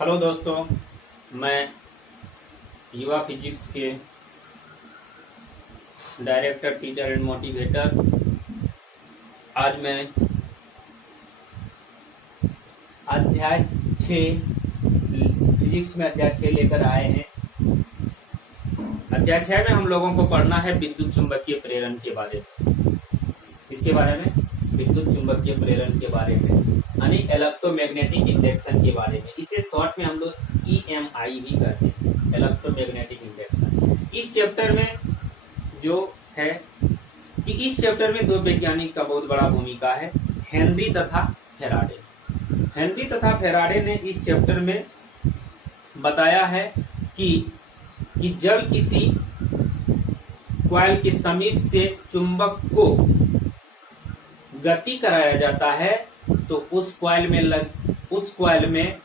Hello दोस्तों, मैं युवा फिजिक्स के डायरेक्टर, टीचर एंड मोटिवेटर। आज मैं अध्याय 6 फिजिक्स में अध्याय 6 लेकर आए हैं। अध्याय 6 में हम लोगों को पढ़ना है विद्युत चुंबकीय प्रेरण के बारे में। इसके बारे में विद्युत चुंबकीय प्रेरण के बारे में यानी इलेक्ट्रोमैग्नेटिक इंडक्शन के बारे में। इसे शॉर्ट में हम लोग EMI भी कहते हैं, इलेक्ट्रोमैग्नेटिक इंडक्शन। इस चैप्टर में जो है कि इस चैप्टर में दो वैज्ञानिक का बहुत बड़ा भूमिका है, हेनरी तथा फेराडे। हेनरी तथा फेराडे ने इस चैप्टर में बताया है कि जब किसी कॉइल के समीप से चुंबक को गति कराया जाता है तो उस कॉइल में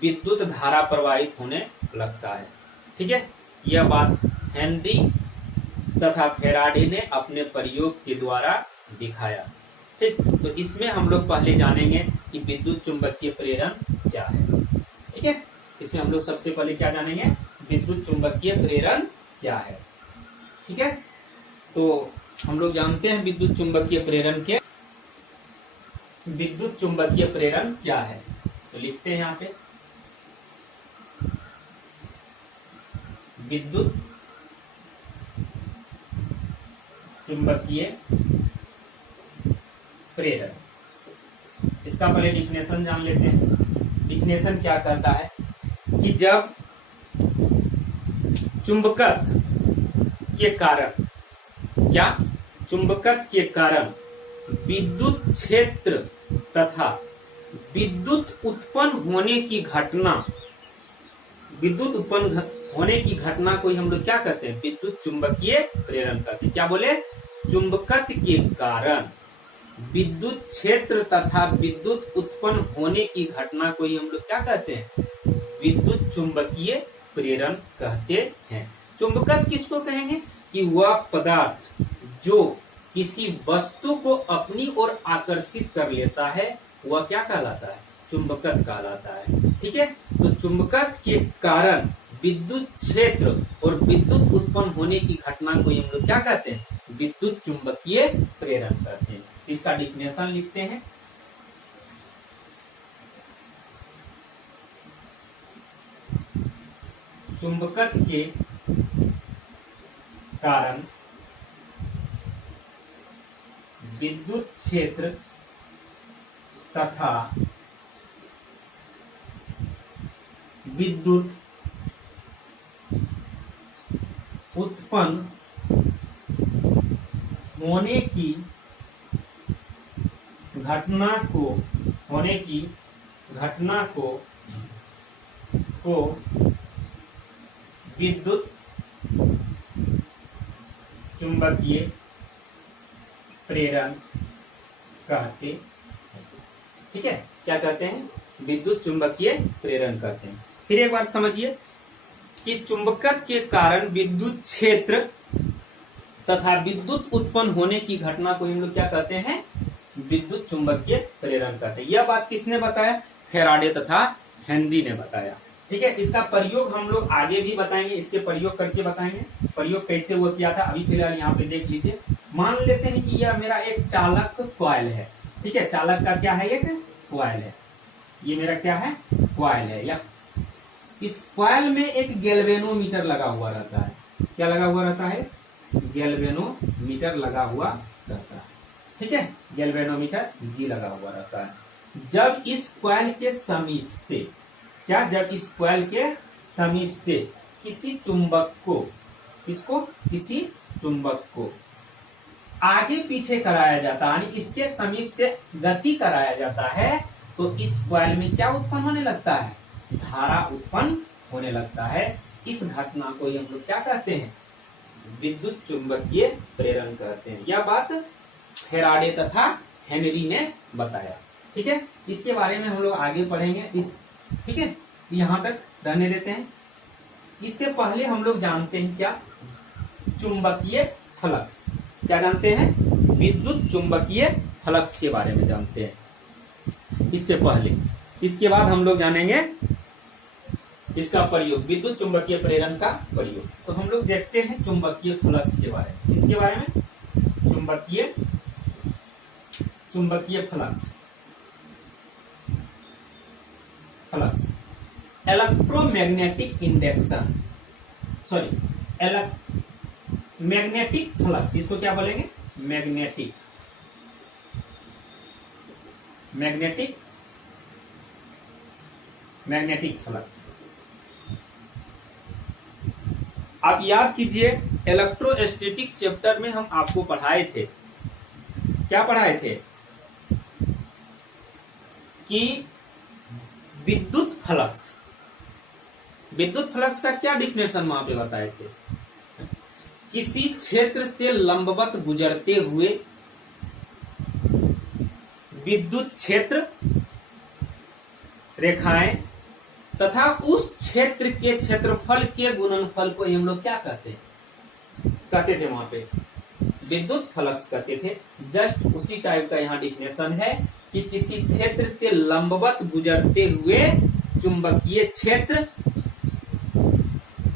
विद्युत धारा प्रवाहित होने लगता है। ठीक है, यह बात हेनरी तथा फेराडे ने अपने प्रयोग के द्वारा दिखाया। ठीक, तो इसमें हम लोग पहले जानेंगे कि विद्युत चुंबकीय प्रेरण क्या है। ठीक है, इसमें हम लोग सबसे पहले क्या जानेंगे, विद्युत चुंबकीय प्रेरण क्या है। ठीक है, तो हम लोग जानते हैं विद्युत चुंबकीय प्रेरण क्या है। तो लिखते हैं यहाँ पे, विद्युत चुंबकीय प्रेरण। इसका पहले डिफिनेशन जान लेते हैं। डिफिनेशन क्या कहता है कि जब चुंबकत्व के कारण विद्युत क्षेत्र तथा विद्युत उत्पन्न होने की घटना को हम लोग क्या कहते हैं, विद्युत चुंबकीय प्रेरण कहते हैं। क्या बोले, चुंबकत्व के कारण विद्युत क्षेत्र तथा विद्युत उत्पन्न होने की घटना को हम लोग क्या कहते हैं, विद्युत चुंबकीय प्रेरण कहते हैं। चुंबकत्व किसको कहेंगे कि वह पदार्थ जो किसी वस्तु को अपनी ओर आकर्षित कर लेता है वह क्या कहलाता है, चुंबकत्व कहलाता है। ठीक है, तो चुंबकत्व के कारण विद्युत क्षेत्र और विद्युत उत्पन्न होने की घटना को हम लोग क्या कहते हैं, विद्युत चुंबकीय प्रेरण कहते हैं। इसका डिफिनेशन लिखते हैं। चुंबकत्व के कारण विद्युत क्षेत्र तथा विद्युत उत्पन्न होने की घटना को विद्युत चुंबकीय प्रेरण कहते हैं। ठीक है, क्या कहते हैं, विद्युत चुंबकीय प्रेरण कहते हैं। फिर एक बार समझिए कि चुंबकत्व के कारण विद्युत क्षेत्र तथा विद्युत उत्पन्न होने की घटना को हम लोग क्या कहते हैं, विद्युत चुंबकीय प्रेरण कहते हैं। यह बात किसने बताया, फेराडे तथा हेनरी ने बताया। ठीक है, इसका प्रयोग हम लोग आगे भी बताएंगे, इसके प्रयोग करके बताएंगे, प्रयोग कैसे वो किया था। अभी फिलहाल यहाँ पे देख लीजिए। मान लेते हैं कि यह मेरा एक चालक कॉइल है। ठीक है, चालक का क्या है, एक कॉइल है। ये मेरा क्या है, कॉइल है। या इस कॉइल में एक गैल्वेनोमीटर लगा हुआ रहता है। क्या लगा हुआ रहता है, गैल्वेनोमीटर लगा हुआ रहता है। ठीक है, गैल्वेनोमीटर G लगा हुआ रहता है। जब इस कॉइल के समीप से किसी चुंबक को आगे पीछे कराया जाता है, यानी इसके समीप से गति कराया जाता है, तो इस कॉइल में क्या उत्पन्न होने लगता है, धारा उत्पन्न होने लगता है। इस घटना को हम लोग क्या कहते हैं, विद्युत चुंबकीय प्रेरण कहते हैं। यह बात फेराडे तथा हेनरी ने बताया। ठीक है, इसके बारे में हम लोग आगे पढ़ेंगे। ठीक है, यहाँ तक रहने देते हैं। इससे पहले हम लोग जानते हैं क्या, चुंबकीय फ्लक्स। क्या जानते हैं, विद्युत चुंबकीय फ्लक्स के बारे में जानते हैं इससे पहले। इसके बाद हम लोग जानेंगे इसका प्रयोग, विद्युत चुंबकीय प्रेरण का प्रयोग। तो हम लोग देखते हैं चुंबकीय फ्लक्स के बारे में। किसके बारे में? चुंबकीय flux. Electromagnetic induction, magnetic flux, इसको क्या बोलेंगे? Magnetic flux. आप याद कीजिए, इलेक्ट्रोस्टैटिक्स चैप्टर में हम आपको पढ़ाए थे, क्या पढ़ाए थे? कि विद्युत फ्लक्स का क्या डिफिनेशन वहां पे बताए थे? किसी क्षेत्र से लंबवत गुजरते हुए विद्युत क्षेत्र रेखाएं तथा उस क्षेत्र के क्षेत्रफल के गुणनफल को हम लोग क्या कहते थे वहां पे? विद्युत फ्लक्स कहते थे। जस्ट उसी टाइप का यहाँ डिफिनेशन है कि किसी क्षेत्र से लंबवत गुजरते हुए चुंबकीय क्षेत्र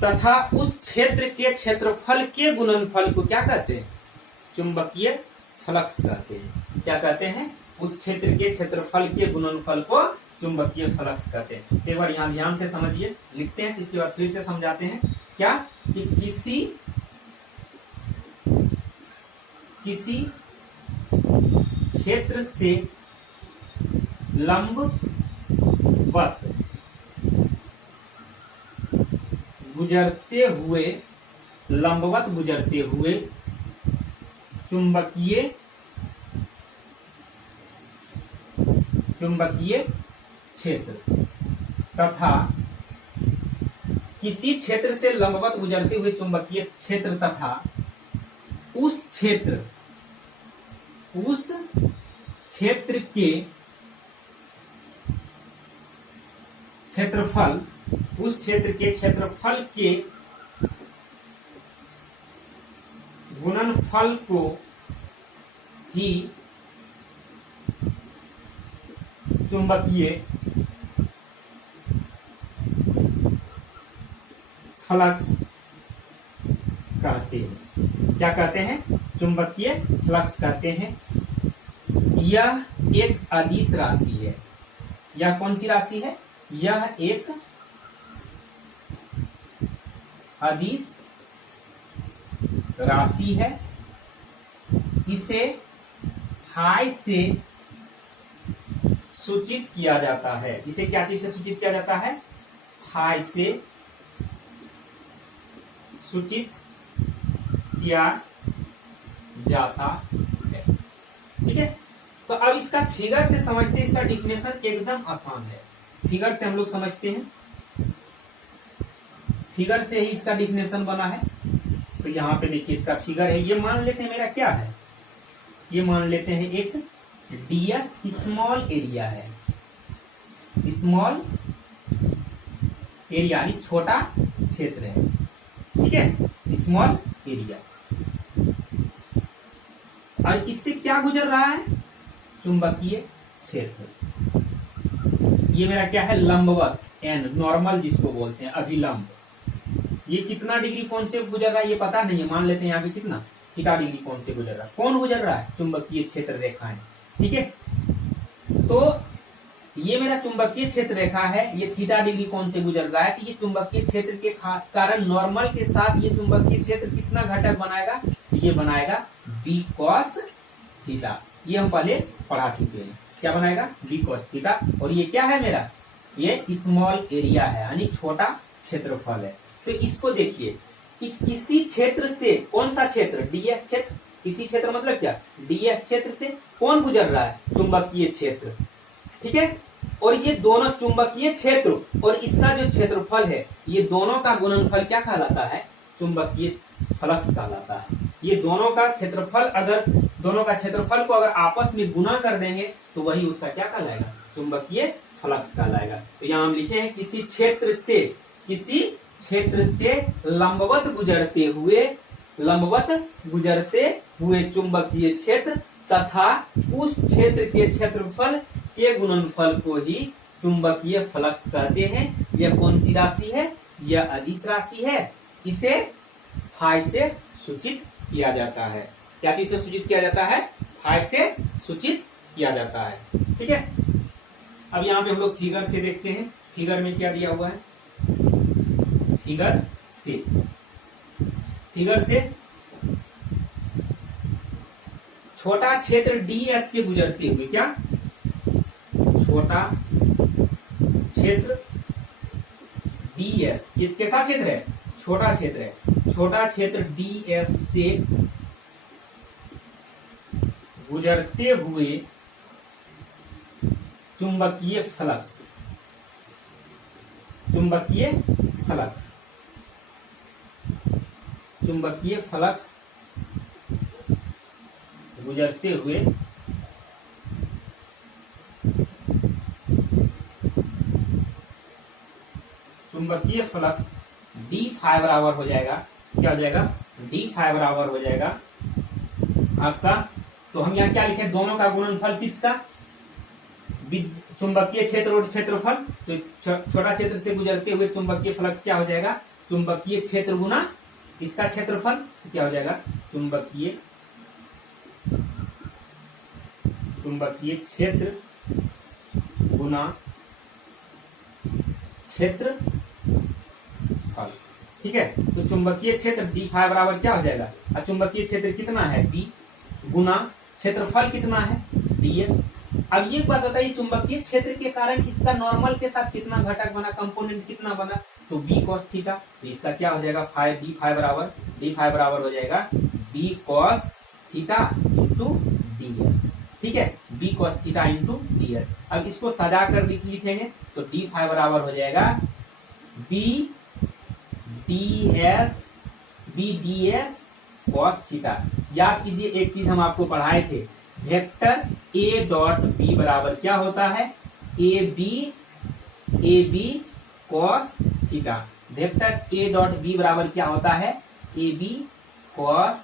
तथा उस क्षेत्र के क्षेत्रफल के गुणनफल को क्या कहते हैं? चुंबकीय फ्लक्स कहते हैं। क्या कहते हैं? उस क्षेत्र के क्षेत्रफल के गुणनफल को चुंबकीय फ्लक्स कहते हैं। एक बार यहाँ ध्यान से समझिए, लिखते हैं, इसके बाद फिर से समझाते हैं। क्या? कि किसी क्षेत्र से लंबवत गुजरते हुए चुंबकीय क्षेत्र तथा किसी क्षेत्र से लंबवत गुजरते हुए चुंबकीय क्षेत्र तथा उस क्षेत्र के क्षेत्रफल के गुणनफल को ही चुंबकीय फ्लक्स कहते हैं। क्या कहते हैं? चुंबकीय फ्लक्स कहते हैं। यह एक अदिश राशि है। यह कौन सी राशि है? यह एक अदिश राशि है। इसे फाई से सूचित किया जाता है। इसे क्या चीज से सूचित किया जाता है? फाई से सूचित किया जाता है। ठीक है, तो अब इसका फिगर से समझते हैं। इसका डिफिनेशन एकदम आसान है, फिगर से हम लोग समझते हैं। फिगर से ही इसका डिफिनेशन बना है। तो यहाँ पे देखिए इसका फिगर है। ये मान लेते हैं मेरा क्या है? ये मान लेते हैं एक डीएस स्मॉल एरिया है। स्मॉल एरिया यानी छोटा क्षेत्र है। ठीक है, स्मॉल एरिया। और इससे क्या गुजर रहा है? चुंबकीय क्षेत्र। ये मेरा क्या है? लंबवत, एन नॉर्मल जिसको बोलते हैं, अभिलंब। ये कितना डिग्री कौन से गुजर रहा है ये पता नहीं है। मान लेते हैं यहाँ पे कितना थीटा डिग्री कौन से गुजर रहा है। कौन गुजर रहा है? चुंबकीय क्षेत्र रेखाएं। ठीक है, तो ये मेरा चुंबकीय क्षेत्र रेखा है। ये थीटा डिग्री कौन से गुजर रहा है? तो ये चुंबकीय क्षेत्र के कारण नॉर्मल के साथ ये चुंबकीय क्षेत्र कितना घटक बनाएगा? ये बनाएगा बी कॉस थीटा। ये हम पहले पढ़ा चुके हैं। क्या बनाएगा? B cos theta. और ये क्या है मेरा? ये स्मॉल एरिया है यानी छोटा क्षेत्रफल है। तो इसको देखिए कि किसी क्षेत्र से, कौन सा क्षेत्र? डीएस क्षेत्र। किसी क्षेत्र मतलब क्या? डीएस क्षेत्र से कौन गुजर रहा है? चुंबकीय क्षेत्र। ठीक है, और ये दोनों चुंबकीय क्षेत्र और इसका जो क्षेत्रफल है, ये दोनों का गुणनफल क्या कहलाता है? चुंबकीय फ्लक्स कहलाता है। ये दोनों का क्षेत्रफल को अगर आपस में गुना कर देंगे तो वही उसका क्या कहलाएगा? चुंबकीय फ्लक्स कहलाएगा। तो यहाँ हम लिखे हैं किसी क्षेत्र से लंबवत गुजरते हुए चुंबकीय क्षेत्र तथा उस क्षेत्र के क्षेत्रफल के गुणनफल को ही चुंबकीय फ्लक्स कहते हैं। यह कौन सी राशि है? यह अदिश राशि है। इसे फाई से सूचित किया जाता है। क्या चीज से सूचित किया जाता है? फाई से सूचित किया जाता है। ठीक है, अब यहाँ पे हम लोग फिगर से देखते हैं। फिगर में क्या दिया हुआ है? फिगर से छोटा क्षेत्र डीएस से गुजरते हुए, क्या छोटा क्षेत्र डीएस, ये कैसा क्षेत्र है? छोटा क्षेत्र है। छोटा क्षेत्र डीएस से गुजरते हुए चुंबकीय फ्लक्स, चुंबकीय फ्लक्स, चुंबकीय फ्लक्स गुजरते हुए चुंबकीय फ्लक्स डी फाई बराबर हो जाएगा, क्या हो जाएगा? डी फाई बराबर हो जाएगा आपका, तो हम यहाँ क्या लिखे? दोनों का गुणनफल किसका? चुंबकीय क्षेत्र और क्षेत्रफल। तो छोटा क्षेत्र से गुजरते हुए चुंबकीय फ्लक्स क्या हो जाएगा? चुंबकीय क्षेत्र गुना इसका क्षेत्रफल, क्या हो जाएगा? चुंबकीय क्षेत्र गुना क्षेत्रफल। ठीक है, तो चुंबकीय क्षेत्र डी फाई बराबर क्या हो जाएगा? और चुंबकीय क्षेत्र कितना है? बी गुना क्षेत्रफल कितना है? डीएस। अब ये बात बताइए, चुंबकीय क्षेत्र के कारण इसका नॉर्मल के साथ कितना घटक बना, कंपोनेंट कितना बना? तो बी कॉस थीटा। तो इसका क्या हो जाएगा? डी फाई बराबर हो जाएगा B cos theta into ds. ठीक है, B cos theta into ds. अब इसको सजा कर लिखेंगे तो डी फाई बराबर हो जाएगा बी डीएस कॉस थीटा। याद कीजिए, एक चीज हम आपको पढ़ाए थे, वेक्टर ए डॉट बी बराबर क्या होता है? A b cos theta. Vector a dot b बराबर क्या होता है? A b cos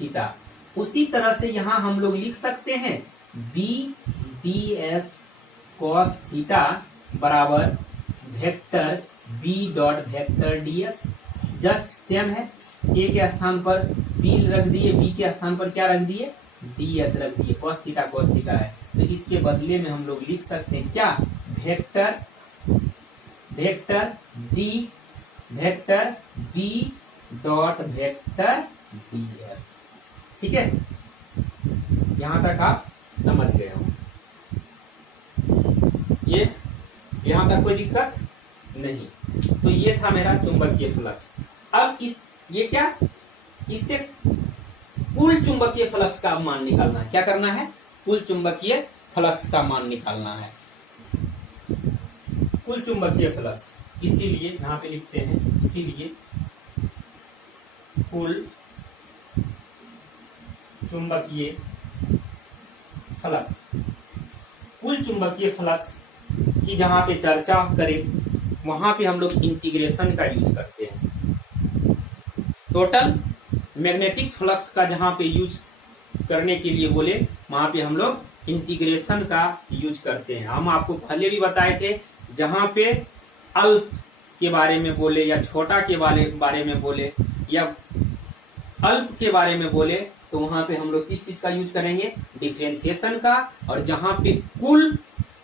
theta. उसी तरह से यहां हम लोग लिख सकते हैं b d s cos theta बराबर vector B dot vector d s. Just same है, ए के स्थान पर बी रख दिए, बी के स्थान पर क्या रख दिए? डी एस रख दिए। कॉस थीटा है, तो इसके बदले में हम लोग लिख सकते हैं क्या? Vector B dot vector d s. ठीक है, यहां तक आप समझ गए हो? ये यहां तक कोई दिक्कत नहीं। तो ये था मेरा चुंबकीय फ्लक्स। अब ये क्या, इससे कुल चुंबकीय फ्लक्स का मान निकालना है। क्या करना है? कुल चुंबकीय फ्लक्स का मान निकालना है। कुल चुंबकीय फ्लक्स, इसीलिए यहां पे लिखते हैं, इसीलिए कुल चुंबकीय फ्लक्स, कुल चुंबकीय फ्लक्स की जहां पे चर्चा करें वहां पे हम लोग इंटीग्रेशन का यूज करते हैं। टोटल मैग्नेटिक फ्लक्स का जहां पे यूज करने के लिए बोले वहां पे हम लोग इंटीग्रेशन का यूज करते हैं। हम आपको पहले भी बताए थे, जहां पे अल्प के बारे में बोले या छोटा के बारे में बोले या अल्प के बारे में बोले तो वहां पे हम लोग किस चीज का यूज करेंगे? डिफरेंशिएशन का। और जहां पे कुल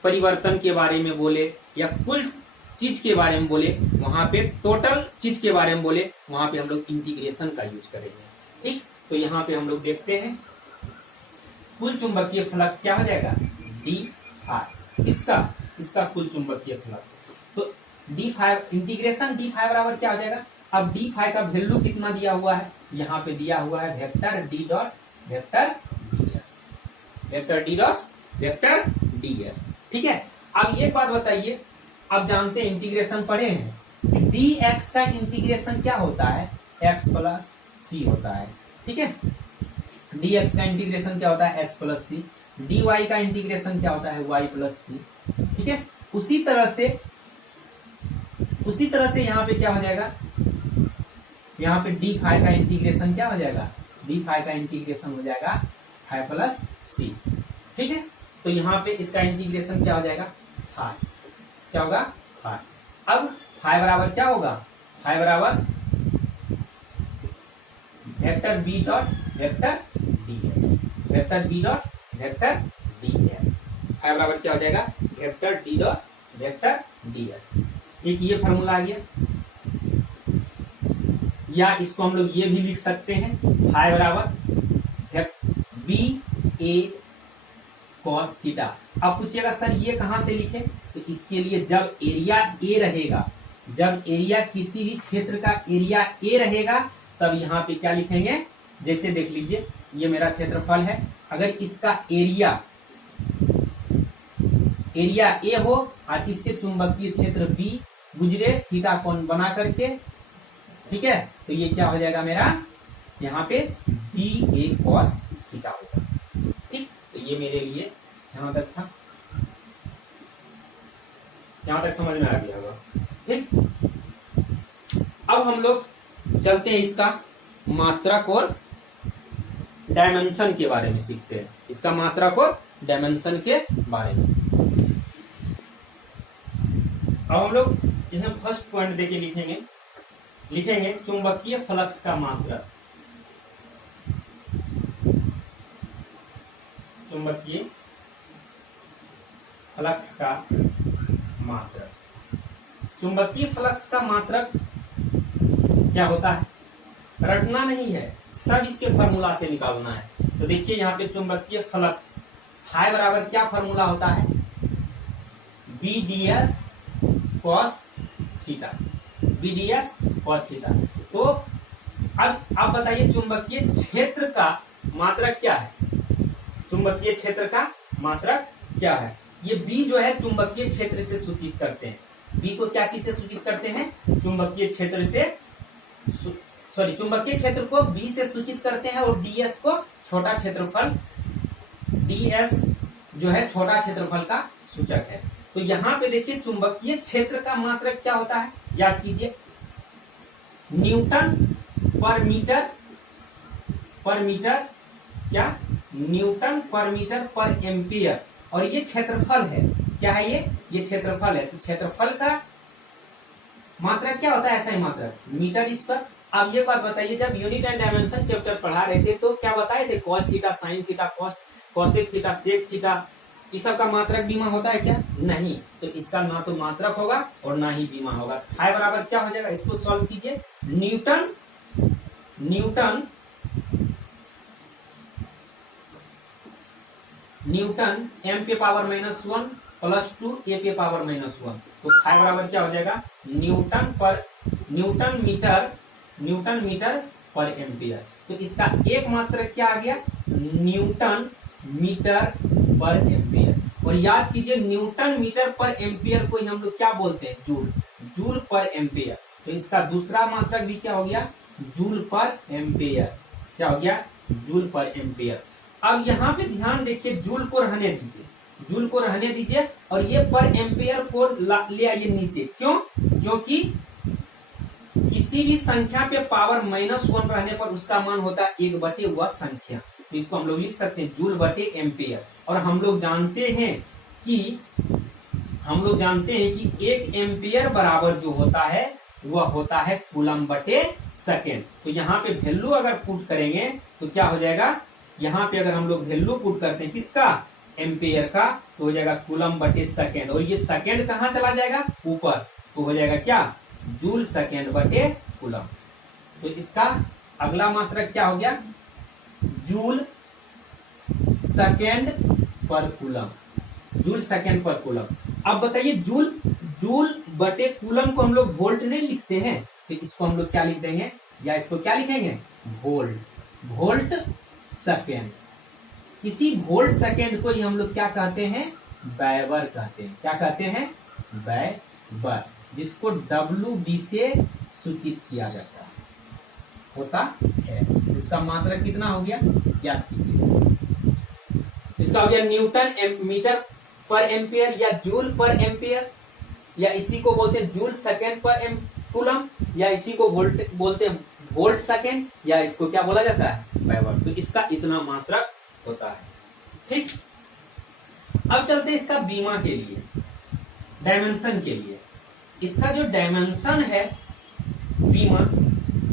परिवर्तन के बारे में बोले या कुल चीज के बारे में बोले, वहां पे टोटल चीज के बारे में बोले, वहां पे हम लोग इंटीग्रेशन का यूज करेंगे। ठीक, तो यहाँ पे हम लोग देखते हैं कुल चुंबकीय फ्लक्स क्या हो जाएगा? D phi. इसका कुल चुंबकीय फ्लक्स, तो d phi integration d phi बराबर क्या हो जाएगा? अब डी फाई का वैल्यू कितना दिया हुआ है? यहाँ पे दिया हुआ है vector d dot vector DS, vector d dot vector DS. ठीक है, अब एक बात बताइए, अब जानते हैं, इंटीग्रेशन पढ़े हैं, डी एक्स का इंटीग्रेशन क्या होता है? एक्स प्लस सी होता है। ठीक है, डी एक्स का इंटीग्रेशन क्या होता है? एक्स प्लस सी। डी वाई का इंटीग्रेशन क्या होता है? वाई प्लस सी। ठीक है, उसी तरह से यहाँ पे क्या हो जाएगा? यहाँ पे डी फाई का इंटीग्रेशन क्या हो जाएगा? डी फाई का इंटीग्रेशन हो जाएगा फाई प्लस सी। ठीक है, तो यहाँ पे इसका इंटीग्रेशन क्या हो जाएगा? फाई। क्या होगा? फाई। अब फाई बराबर क्या होगा, फाई बराबर vector B dot vector d s, vector B dot vector d s. Phi बराबर क्या हो जाएगा, vector d dot vector d s. एक ये फॉर्मूला आ गया, या इसको हम लोग ये भी लिख सकते हैं, फाई बराबर बी ए कॉस थीटा। अब पूछिएगा सर ये कहां से लिखे, तो इसके लिए जब एरिया ए रहेगा, जब एरिया किसी भी क्षेत्र का एरिया ए रहेगा, तब यहाँ पे क्या लिखेंगे, जैसे देख लीजिए ये मेरा क्षेत्रफल है, अगर इसका एरिया ए हो और इससे चुंबकीय क्षेत्र बी गुजरे थीटा कोण बना करके, ठीक है, तो ये क्या हो जाएगा मेरा, यहाँ पे बी ए कॉस थीटा होगा। ठीक, तो ये मेरे लिए यहां तक था, यहां तक समझ में आ गया होगा। ठीक, अब हम लोग चलते हैं इसका मात्रक और डायमेंशन के बारे में सीखते हैं, इसका मात्रक और डायमेंशन के बारे में। अब हम लोग इसमें फर्स्ट पॉइंट देके लिखेंगे चुंबकीय फ्लक्स का मात्रक, चुंबकीय फ्लक्स का मात्रक। चुंबकीय फ्लक्स का मात्रक क्या होता है, रटना नहीं है, सब इसके फॉर्मूला से निकालना है। तो देखिए यहाँ पे चुंबकीय फ्लक्स फाई बराबर क्या फॉर्मूला होता है, B d s cos theta, B d s cos theta. तो अब आप बताइए चुंबकीय क्षेत्र का मात्रक क्या है, चुंबकीय क्षेत्र का मात्रक क्या है। ये बी जो है चुंबकीय क्षेत्र से सूचित करते हैं, बी को क्या चीज से सूचित करते हैं, चुंबकीय क्षेत्र से, सॉरी चुंबकीय क्षेत्र को बी से सूचित करते हैं, और डीएस को छोटा क्षेत्रफल, डीएस जो है छोटा क्षेत्रफल का सूचक है। तो यहाँ पे देखिए चुंबकीय क्षेत्र का मात्रक क्या होता है, याद कीजिए, न्यूटन पर मीटर, क्या, न्यूटन पर मीटर पर एम्पियर, और ये क्षेत्रफल है, क्या है ये क्षेत्रफल है। तो क्षेत्रफल का मात्रक क्या होता है, ऐसा ही मात्रक मीटर स्क्वायर। अब ये बात बताइए, जब यूनिट एंड डायमेंशन चैप्टर पढ़ा रहे थे तो क्या बताए थे, cos theta, sine theta, cosec theta, sec theta, इस सब का मात्रक बीमा होता है क्या, नहीं। तो इसका ना तो मात्रक होगा और ना ही बीमा होगा। फाई बराबर क्या हो जाएगा, इसको सॉल्व कीजिए, न्यूटन m पे पावर -1 प्लस 2 a पे पावर -1। तो फाई बराबर क्या हो जाएगा, न्यूटन मीटर पर एम्पियर। तो इसका एक मात्रक क्या आ गया, न्यूटन मीटर पर एम्पियर। और याद कीजिए न्यूटन मीटर पर एम्पियर को हम लोग क्या बोलते हैं, जूल पर एम्पियर। तो इसका दूसरा मात्रक भी क्या हो गया, जूल पर एम्पियर, क्या हो गया, जूल पर एम्पियर। अब यहाँ पे ध्यान देखिए, जूल को रहने दीजिए, और ये पर एम्पियर को ले आइए नीचे। क्यों, क्योंकि किसी भी संख्या पे पावर -1 रहने पर उसका मान होता है 1 बटे वह संख्या। तो इसको हम लोग लिख सकते हैं जूल बटे एम्पियर। और हम लोग जानते हैं कि 1 एम्पियर बराबर जो होता है वह होता है कूलम बटे सेकेंड। तो यहाँ पे वैल्यू अगर पुट करेंगे तो क्या हो जाएगा, यहाँ पे अगर हम लोग वैल्यू पुट करते हैं किसका, एम्पियर का, तो हो जाएगा कूलम बटे सेकेंड। और ये सेकेंड कहाँ चला जाएगा, ऊपर, तो हो जाएगा क्या, जूल सेकेंड बटे कूलम। तो इसका अगला मात्रक क्या हो गया, जूल सेकेंड पर कूलम, जूल सेकेंड पर कूलम। अब बताइए जूल बटे कूलम को हम लोग वोल्ट नहीं लिखते हैं, तो इसको हम लोग क्या लिख देंगे, या इसको क्या लिखेंगे, वोल्ट सेकेंड। इसी वोल्ट सेकेंड को ही हम लोग क्या कहते हैं, वेबर कहते हैं। क्या कहते हैं, वेबर, जिसको WB से सूचित किया जाता होता है। इसका मात्रक कितना हो गया, याद कीजिए, इसका हो गया न्यूटन मीटर पर एम्पियर, या जूल पर एम्पियर, या इसी को बोलते हैं जूल सेकेंड पर कूलम, या इसी को वोल्ट बोलते हैं वोल्ट सेकेंड, या इसको क्या बोला जाता है, वेबर। तो इसका इतना मात्रक होता है। ठीक, अब चलते हैं इसका बीमा के लिए, डायमेंशन के लिए। इसका जो डायमेंशन है बीमा,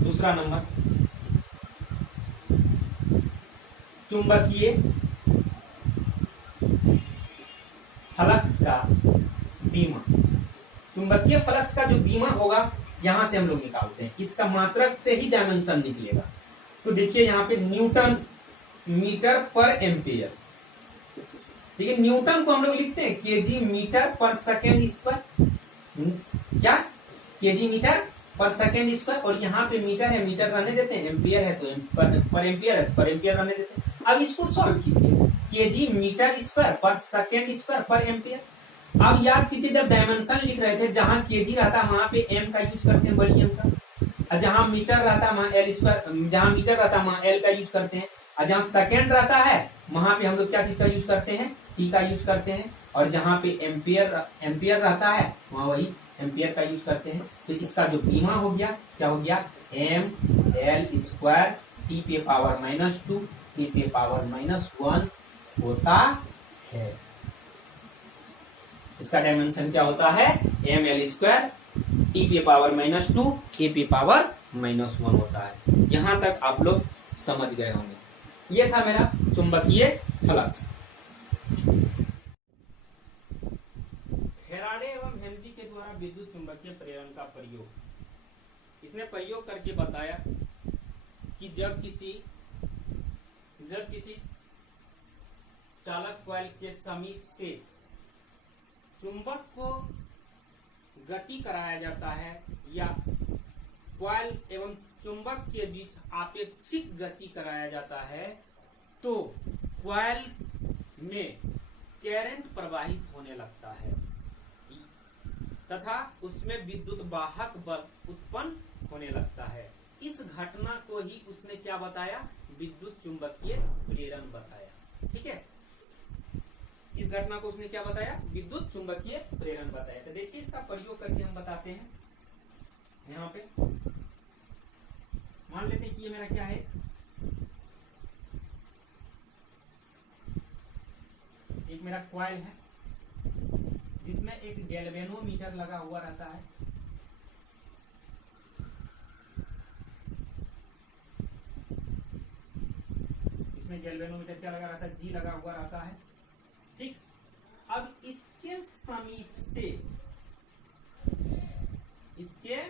दूसरा नंबर चुंबकीय फ्लक्स का बीमा, चुंबकीय फ्लक्स का जो बीमा होगा यहां से हम लोग निकालते हैं, इसका मात्रक से ही डायमेंशन निकलेगा। तो देखिए यहाँ पे न्यूटन मीटर पर एम्पियर, ठीक है, न्यूटन को हम लोग लिखते हैं केजी मीटर पर सेकेंड स्क्वायर, क्या केजी मीटर पर सेकेंड स्क्वायर, और यहाँ पे मीटर है मीटर रहने देते हैं, एम्पियर है तो पर एम्पियर है पर एम्पियर रहने देते हैं। अब इसको सॉल्व कीजिए, केजी मीटर स्क्वायर पर सेकेंड स्क्वायर पर एम्पियर। अब याद कीजिए जब डायमेंशन लिख रहे थे जहां केजी रहता है वहां पे एम का यूज करते हैं, बड़ी एम का, और जहां मीटर रहता है वहां एल स्क्वायर, जहां मीटर रहता है वहां एल का यूज करते हैं, और जहां सेकेंड रहता है वहां पे हम लोग क्या चीज का यूज करते हैं, टी का यूज करते हैं, और जहां पे एम्पियर रहता है वहां वही एम्पियर का यूज करते हैं। तो इसका जो बीमा हो गया क्या हो गया, एम एल स्क्वायर टी पे पावर -2 टी पे पावर -1 होता है। इसका डायमेंशन क्या होता है, एम एल स्क्वायर टी पे पावर -2 ए पे पावर -1 होता है। यहां तक आप लोग समझ गए होंगे। यह था मेरा चुंबकीय फ्लक्स। फैराडे एवं हेनरी के द्वारा विद्युत चुंबकीय प्रेरण का प्रयोग, इसने प्रयोग करके बताया कि जब किसी चालक कॉइल के समीप से चुंबक को गति कराया जाता है या कॉइल एवं चुंबक के बीच आपेक्षिक गति कराया जाता है, तो कॉइल में करंट प्रवाहित होने लगता है तथा उसमें विद्युत वाहक बल उत्पन्न होने लगता है। इस घटना को ही उसने क्या बताया, विद्युत चुंबकीय प्रेरण बताया। ठीक है, इस घटना को उसने क्या बताया, विद्युत चुंबकीय प्रेरण बताया। तो देखिए इसका प्रयोग करके हम बताते हैं। यहाँ पे मान लेते हैं कि ये मेरा क्या है, एक मेरा कॉइल है जिसमें एक गैल्वेनोमीटर लगा हुआ रहता है। इसमें गैल्वेनोमीटर क्या लगा रहता है, जी लगा हुआ रहता है। ठीक, अब इसके समीप से इसके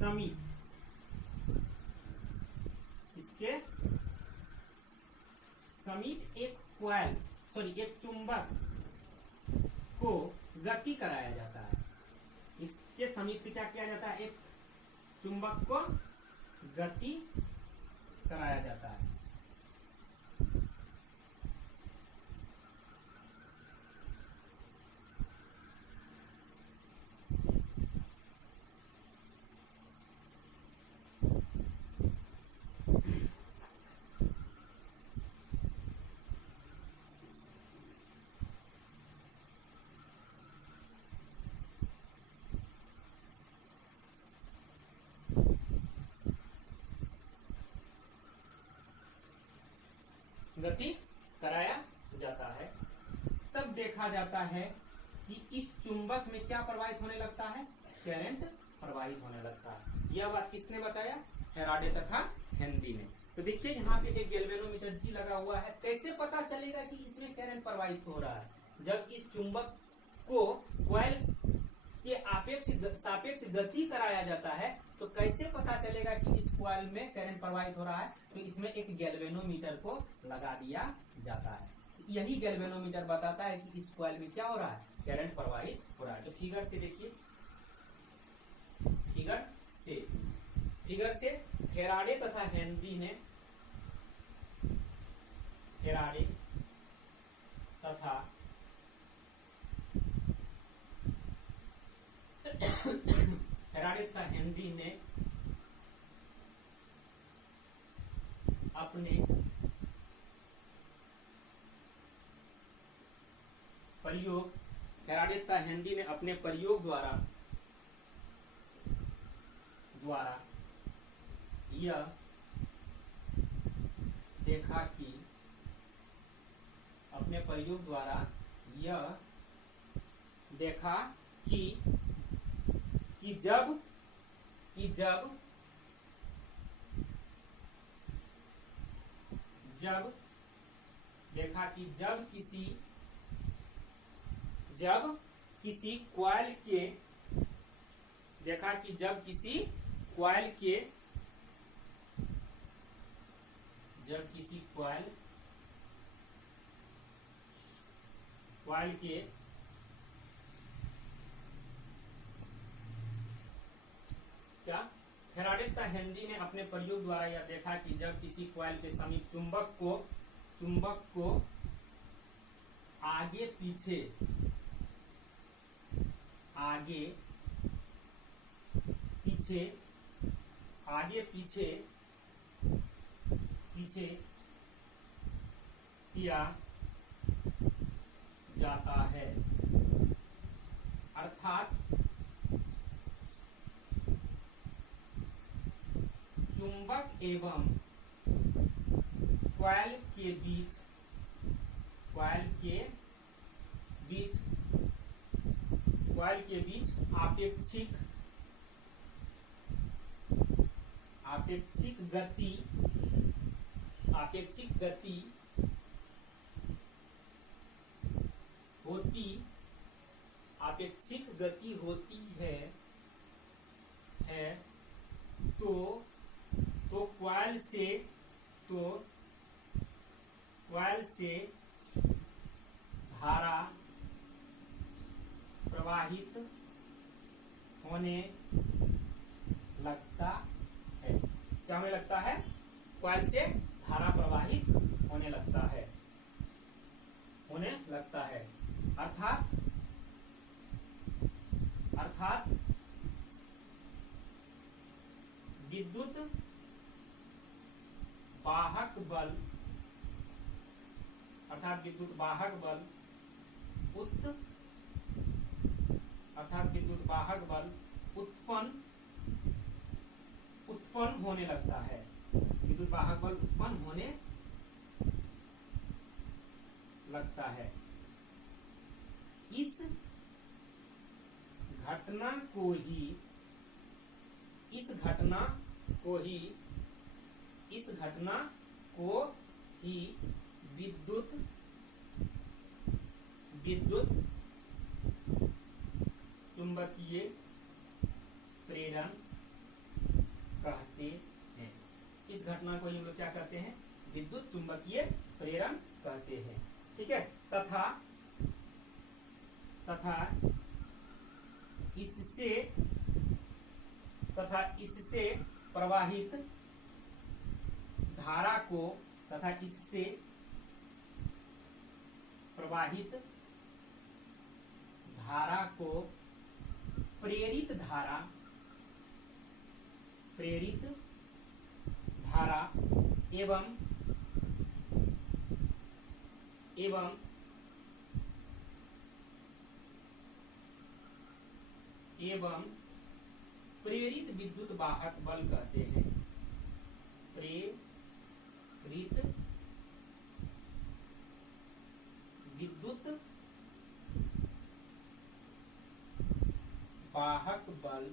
समीप एक चुंबक को गति कराया जाता है। इसके समीप से क्या किया जाता है, एक चुंबक को गति कराया जाता है। गति कराया जाता है, तब देखा जाता है कि इस चुंबक में क्या प्रवाहित होने लगता है, करंट प्रवाहित होने लगता है। यह बात किसने बताया, फैराडे तथा हेनरी ने। तो देखिए यहाँ पे एक गैल्वेनोमीटर जी लगा हुआ है। कैसे पता चलेगा कि इसमें करंट प्रवाहित हो रहा है, जब इस चुंबक को कॉइल के सापेक्ष गति कराया जाता है, तो कैसे पता चलेगा कि इस कॉइल में करंट प्रवाहित हो रहा है, तो इसमें एक गैल्वेनोमीटर को लगा दिया जाता है। यही गैल्वेनोमीटर बताता है कि इस कॉइल में क्या हो रहा है, करंट प्रवाहित हो रहा है। तो फिगर से देखिए, फिगर से फैराडे तथा हेनरी ने अपने प्रयोग द्वारा यह यह देखा कि जब देखा कि जब किसी कॉइल के क्या फैराडे तथा हेनरी ने अपने प्रयोग द्वारा यह देखा कि जब किसी कॉइल के समीप चुंबक को आगे पीछे किया जाता है, अर्थात चुंबक एवं कॉइल के बीच आपेक्षिक गति होती है तो कॉइल से धारा प्रवाहित होने लगता है। क्या होने लगता है? कॉइल से धारा प्रवाहित होने लगता है अर्थात विद्युत वाहक बल उत्पन्न होने लगता है। विद्युत वाहक बल उत्पन्न होने लगता है। इस घटना को ही विद्युत चुंबकीय प्रेरण कहते हैं। इस घटना को हम लोग क्या कहते हैं? विद्युत चुंबकीय प्रेरण कहते हैं। ठीक है। तथा इससे प्रवाहित धारा को प्रेरित धारा एवं प्रेरित विद्युत वाहक बल कहते हैं। प्रेरित विद्युत वाहक बल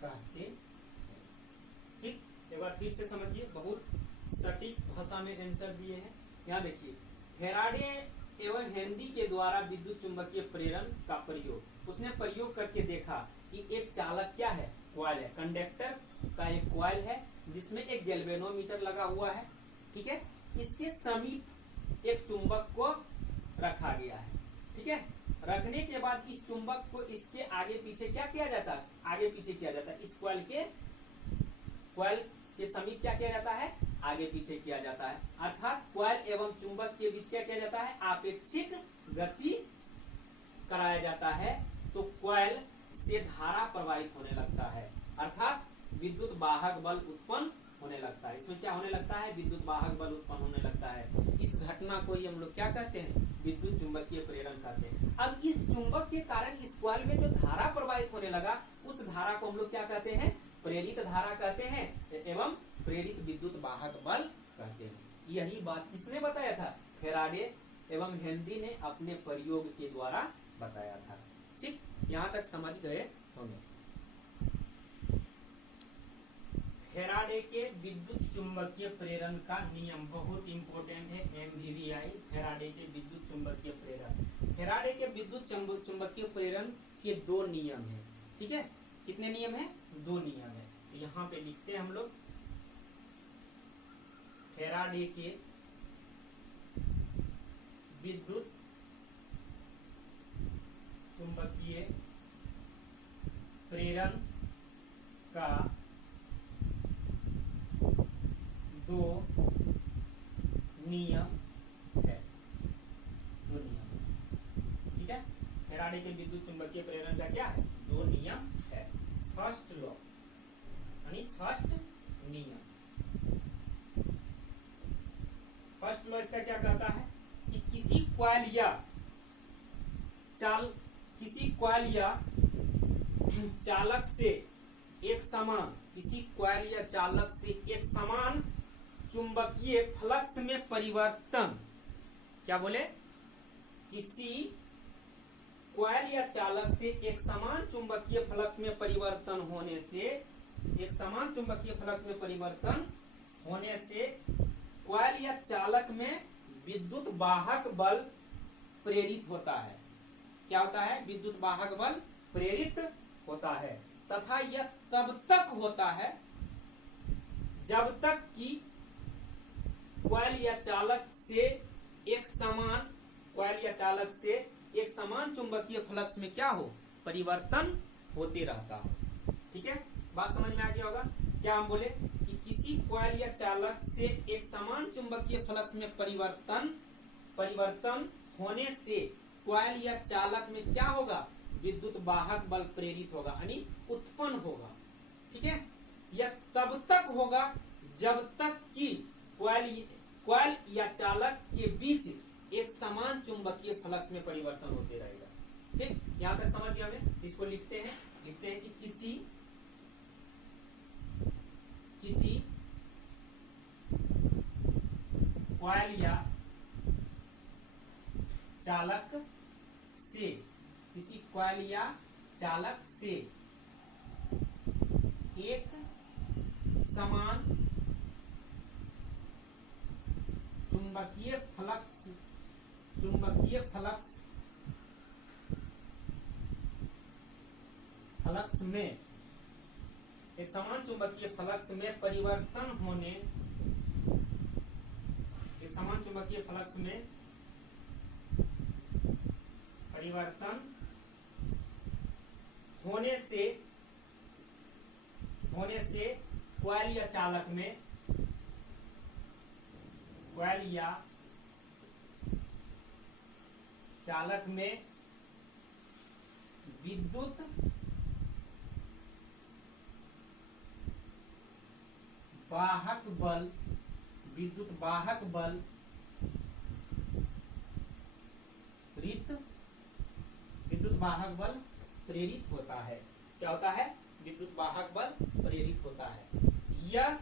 कहते हैं। ठीक, एक बार फिर से समझिए, बहुत सटीक भाषा में आंसर दिए हैं। यहाँ देखिए, फैराडे एवं हेनरी के द्वारा विद्युत चुंबकीय प्रेरण का प्रयोग, उसने प्रयोग करके देखा कि एक चालक क्या है? कॉइल है। कंडक्टर का एक कॉइल है जिसमें एक गैल्वेनोमीटर लगा हुआ है। ठीक है। इसके समीप एक चुंबक को रखा गया है। ठीक है। रखने के बाद इस चुंबक को इसके आगे पीछे क्या किया जाता है? आगे पीछे किया जाता है। इस कॉइल के समीप क्या किया जाता है? आगे पीछे किया जाता है। अर्थात कॉइल एवं चुंबक के बीच क्या किया जाता है? आपेक्षिक गति कराया जाता है। तो कॉइल से धारा प्रवाहित होने लगता है, अर्थात विद्युत वाहक बल उत्पन्न होने लगता है। इसमें क्या होने लगता है? विद्युत वाहक बल उत्पन्न होने लगता है। इस घटना को ही हम लोग क्या कहते हैं? विद्युत चुंबकीय प्रेरण कहते हैं। अब इस चुंबक के कारण इस कॉइल में जो धारा प्रवाहित होने लगा, उस धारा को हम लोग क्या कहते हैं? प्रेरित धारा कहते हैं एवं प्रेरित विद्युत वाहक बल कहते हैं। यही बात किसने बताया था? फैराडे एवं हेनरी ने अपने प्रयोग के द्वारा बताया था। ठीक, यहां तक समझ गए होंगे। फैराडे के विद्युत चुंबकीय प्रेरण का नियम बहुत इंपॉर्टेंट है, MVVI, फैराडे के विद्युत चुंबकीय प्रेरण। फैराडे के विद्युत चुंबकीय प्रेरण के 2 नियम हैं। ठीक है, कितने नियम हैं? 2 नियम है। तो यहां पे लिखते हैं हम लोग, फैराडे के विद्युत चुंबकीय प्रेरण का 2 नियम है। 2 नियम, ठीक है। फैराडे के विद्युत चुंबकीय प्रेरण का क्या है? 2 नियम है। फर्स्ट लॉ यानी फर्स्ट नियम। फर्स्ट लॉ इसका क्या कहता है कि किसी कॉइल या चालक से एक समान, किसी कॉइल या चालक से एक समान चुंबकीय फ्लक्स में परिवर्तन, क्या बोले? किसी कॉइल या चालक से एक समान चुंबकीय फ्लक्स में परिवर्तन होने से, एक समान चुंबकीय फ्लक्स में परिवर्तन होने से कॉइल या चालक में विद्युत वाहक बल प्रेरित होता है। क्या होता है? विद्युत वाहक बल प्रेरित होता है, तथा यह तब तक होता है जब तक कि कॉइल या चालक से एक समान चुंबकीय फ्लक्स में क्या हो? परिवर्तन होते रहता हो। ठीक है, बात समझ में आ गया होगा। क्या हम बोले कि किसी कॉइल या चालक से एक समान चुंबकीय फ्लक्स में परिवर्तन होने से कॉइल या चालक में क्या होगा? विद्युत वाहक बल प्रेरित होगा, यानी उत्पन्न होगा। ठीक है, यह तब तक होगा जब तक कि कॉइल या चालक के बीच एक समान चुंबकीय फ्लक्स में परिवर्तन होते रहेगा। ठीक, यहां तक समझ गया हमें। इसको लिखते हैं कि किसी कॉइल या चालक से एक समान चुंबकीय फ्लक्स में, एक समान चुंबकीय फ्लक्स में परिवर्तन होने, एक समान चुंबकीय फ्लक्स में परिवर्तन होने से कॉइल या चालक में विद्युत वाहक बल प्रेरित होता है। क्या होता है? विद्युत वाहक बल प्रेरित होता है। यह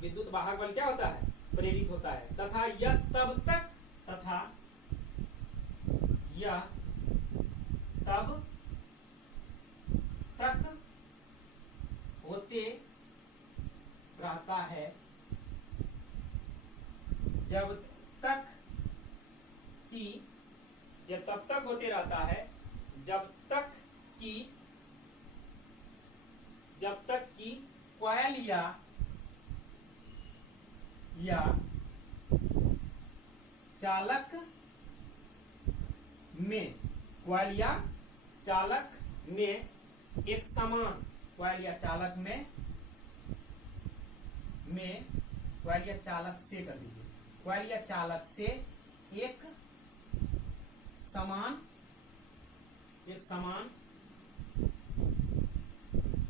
विद्युत वाहक बल क्या होता है? प्रेरित होता है, तथा यह तब तक होते रहता है जब तक कि कॉइल या चालक में एक समान कॉइल या चालक से एक समान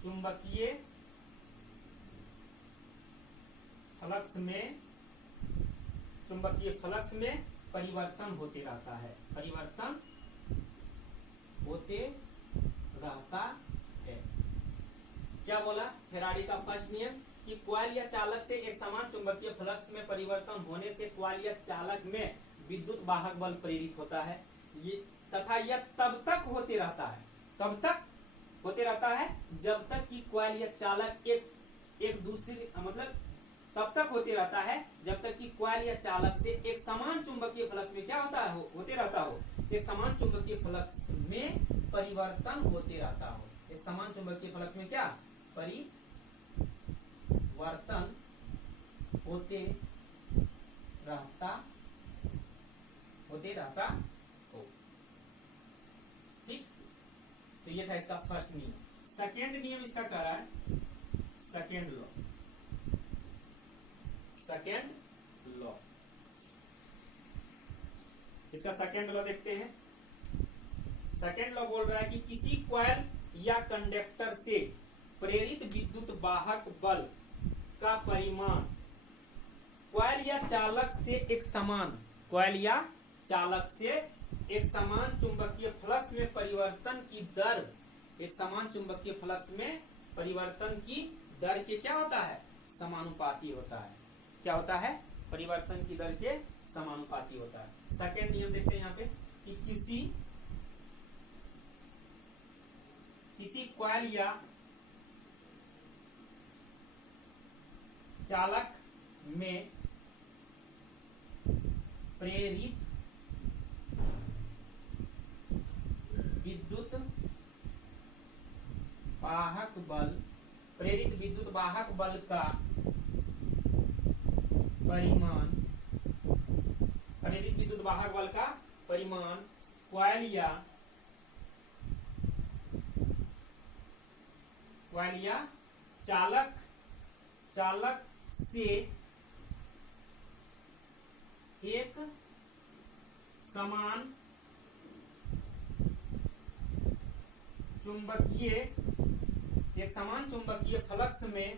चुंबकीय फ्लक्स में परिवर्तन होते रहता है। क्या बोला? फैराडे का फर्स्ट नियम कि कॉइल कॉइल या चालक से एक समान चुंबकीय फ्लक्स में परिवर्तन होने से कॉइल या चालक में विद्युत वाहक बल प्रेरित होता है। ये तथा यह तब तक होते रहता है, तब तक होते रहता है जब तक कि कॉइल या चालक एक दूसरे मतलब तब तक होते रहता है जब तक कि कॉइल या चालक से एक समान चुंबकीय फ्लक्स में क्या होता है, होते रहता हो, एक समान चुंबकीय फ्लक्स में परिवर्तन होते रहता हो। एक समान चुंबकीय फ्लक्स में क्या परिवर्तन होते रहता हो। ठीक, तो ये था इसका फर्स्ट नियम। सेकेंड नियम इसका कह रहा है सेकेंड लॉ। इसका सेकेंड लॉ देखते हैं। सेकेंड लॉ बोल रहा है कि किसी कॉइल या कंडक्टर से प्रेरित विद्युत वाहक बल का परिमाण कॉइल या चालक से एक समान चुंबकीय फ्लक्स में परिवर्तन की दर, एक समान चुंबकीय फ्लक्स में परिवर्तन की दर के क्या होता है, समानुपाती होता है। क्या होता है, परिवर्तन की दर के समानुपाती होता है। सेकेंड नियम देखते हैं यहाँ पे कि किसी कॉइल या चालक में प्रेरित विद्युत वाहक बल का परिमाण कॉइल या चालक से एक समान चुंबकीय फ्लक्स में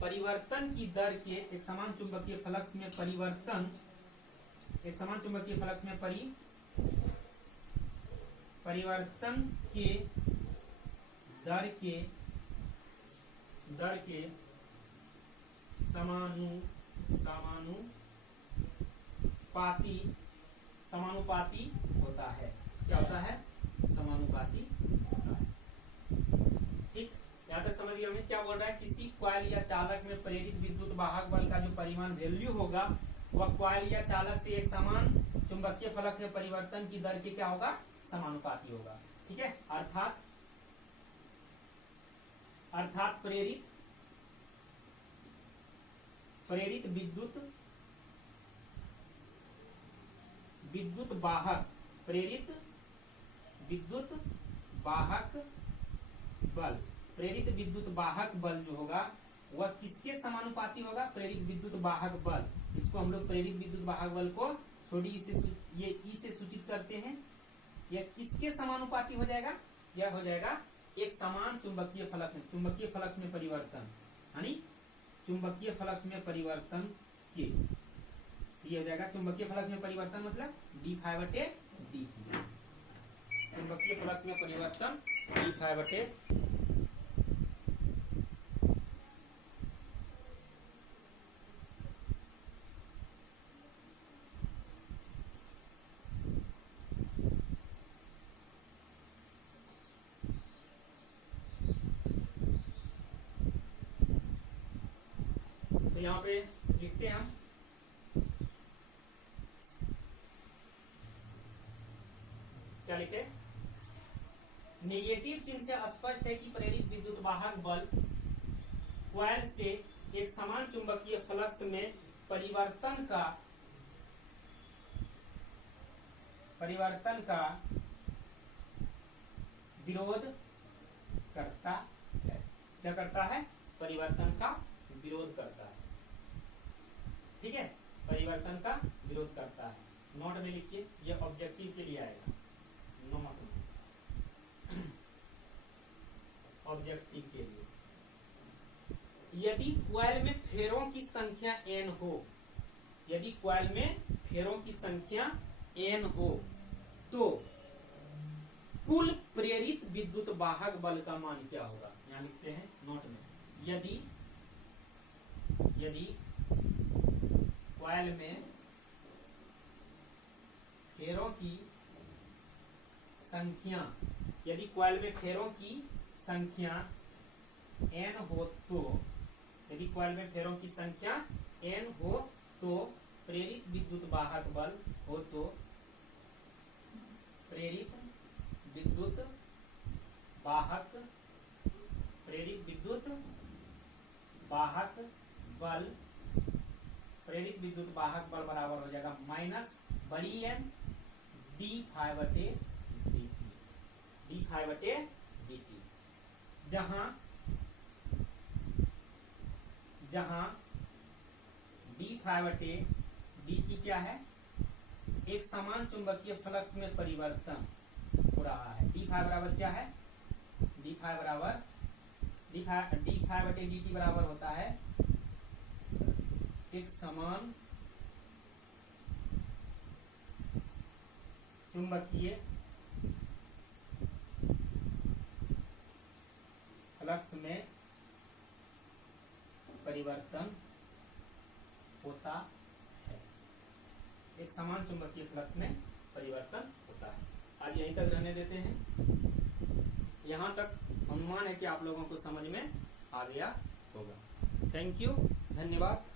परिवर्तन की दर के, एक समान चुंबकीय फ्लक्स में परिवर्तन के दर के समानुपाती होता है। क्या होता है, समानुपाती होता है। ठीक, यहाँ तक समझ गए हमें। क्या बोल रहा है, किसी कॉइल या चालक में प्रेरित विद्युत वाहक बल का जो परिमाण वैल्यू होगा वह कॉइल या चालक से एक समान चुंबकीय फ्लक्स में परिवर्तन की दर के क्या होगा, समानुपाती होगा। ठीक है, अर्थात प्रेरित विद्युत वाहक बल जो होगा वह किसके समानुपाती होगा, प्रेरित विद्युत वाहक बल। इसको हम लोग प्रेरित विद्युत वाहक बल को छोटी ये ई से सूचित करते हैं। यह किसके समानुपाती हो जाएगा, यह हो जाएगा एक समान चुंबकीय फ्लक्स में परिवर्तन, यानी चुंबकीय फ्लक्स में परिवर्तन के, ये हो जाएगा चुंबकीय फ्लक्स में परिवर्तन मतलब d∅dt। चुंबकीय फ्लक्स में परिवर्तन d∅ तो यहाँ पे लिखते हैं हम क्या लिखे, नेगेटिव चिन्ह से स्पष्ट है कि प्रेरित विद्युत वाहक बल कॉइल से एक समान चुंबकीय फ्लक्स में परिवर्तन का विरोध करता है। क्या करता है, परिवर्तन का विरोध करता है। ठीक है, परिवर्तन का विरोध करता है। नोट में लिखिए, यह ऑब्जेक्टिव के लिए आएगा, ऑब्जेक्टिव के लिए। यदि कॉइल में फेरों की संख्या n हो, यदि कॉइल में फेरों की संख्या n हो तो कुल प्रेरित विद्युत वाहक बल का मान क्या होगा। यहां लिखते हैं नोट में, यदि कॉइल में फेरों की संख्या, यदि कॉइल में फेरों की संख्या n हो तो, यदि कॉइल में फेरों की संख्या n हो तो प्रेरित विद्युत वाहक बल हो तो प्रेरित विद्युत वाहक बल, प्रेरित विद्युत वाहक बल बराबर हो जाएगा माइनस बड़ी एम डी फाइव बटे dt, जहां डी फाइव बटे dt क्या है, एक समान चुंबकीय फ्लक्स में परिवर्तन हो रहा है। डी फाइव बराबर क्या है, डी फाइव बटे dt बराबर होता है एक समान चुंबकीय फ्लक्स में परिवर्तन होता है, एक समान चुंबकीय फ्लक्स में परिवर्तन होता है। आज यहीं तक रहने देते हैं। यहां तक अनुमान है कि आप लोगों को समझ में आ गया होगा। थैंक यू, धन्यवाद।